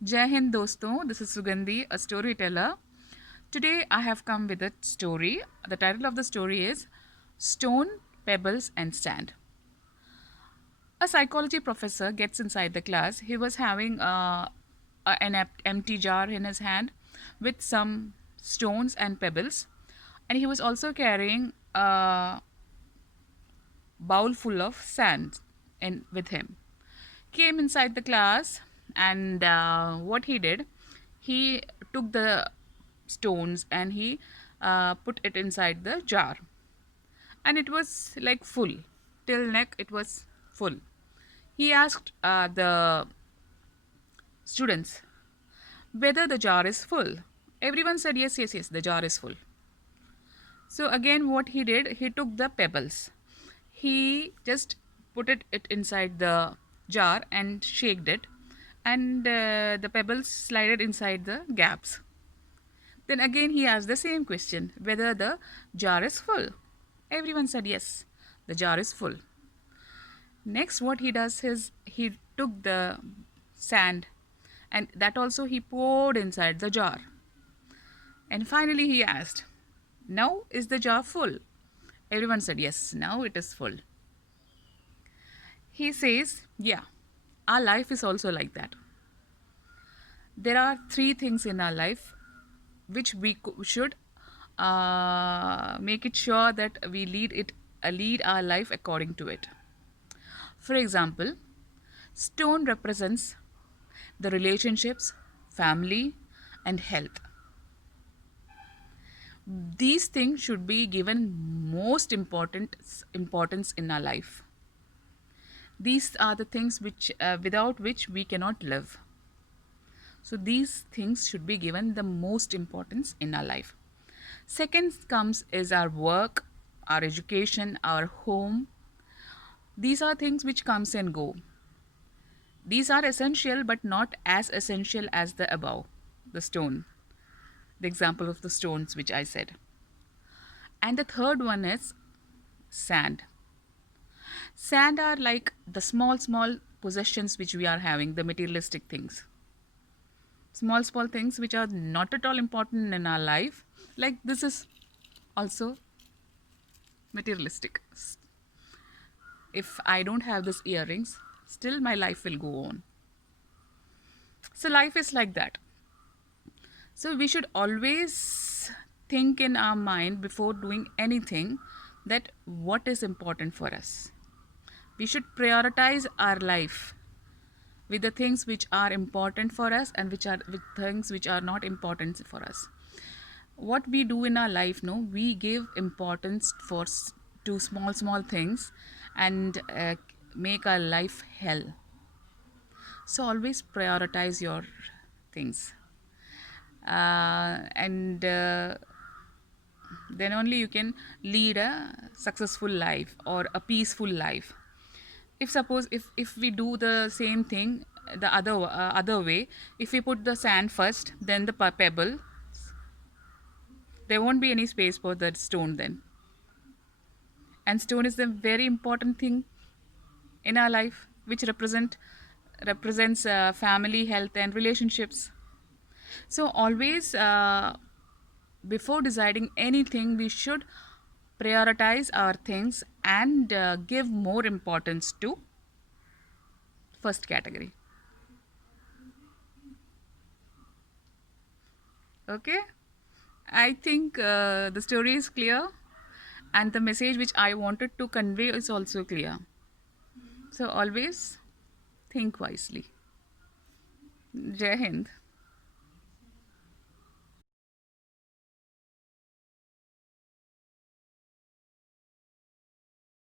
Jai Hind doston, this is Sugandhi, a storyteller. Today I have come with a story. The title of the story is Stone, Pebbles and Sand. A psychology professor gets inside the class. He was having an empty jar in his hand with some stones and pebbles, and he was also carrying a bowl full of sand with him. Came inside the class, and what he did, he took the stones and he put it inside the jar, and it was like full till neck. It was full. He asked the students whether the jar is full. Everyone said yes, yes, yes, the jar is full. So again, what he did, he took the pebbles. He just put it inside the jar and shaked it, and the pebbles slided inside the gaps. Then again, he asked the same question whether the jar is full. Everyone said yes, the jar is full. Next, what he does is he took the sand, and that also he poured inside the jar. And finally, he asked, now is the jar full? Everyone said, yes, now it is full. He says, yeah, our life is also like that. There are three things in our life which we should make it sure that we lead our life according to it. For example, stone represents the relationships, family, and health. These things should be given most important importance in our life. These are the things which without which we cannot live. So these things should be given the most importance in our life. Second comes is our work, our education, our home. These are things which comes and go. These are essential but not as essential as the above, the stone, the example of the stones which I said. And the third one is sand. Sand are like the small possessions which we are having, the materialistic things. Small things which are not at all important in our life. Like this is also materialistic. If I don't have these earrings, still my life will go on. So life is like that. So we should always think in our mind before doing anything that what is important for us. We should prioritize our life with the things which are important for us and which are with things which are not important for us. What we do in our life, no, we give importance to small things, and make our life hell. So always prioritize your things, and then only you can lead a successful life or a peaceful life. If suppose if we do the same thing the other way, if we put the sand first then the pebble, there won't be any space for that stone then. And stone is a very important thing in our life which represents family, health and relationships. So always before deciding anything we should prioritize our things and give more importance to first category. Okay, I think the story is clear, and the message which I wanted to convey is also clear. So always think wisely. Jai Hind.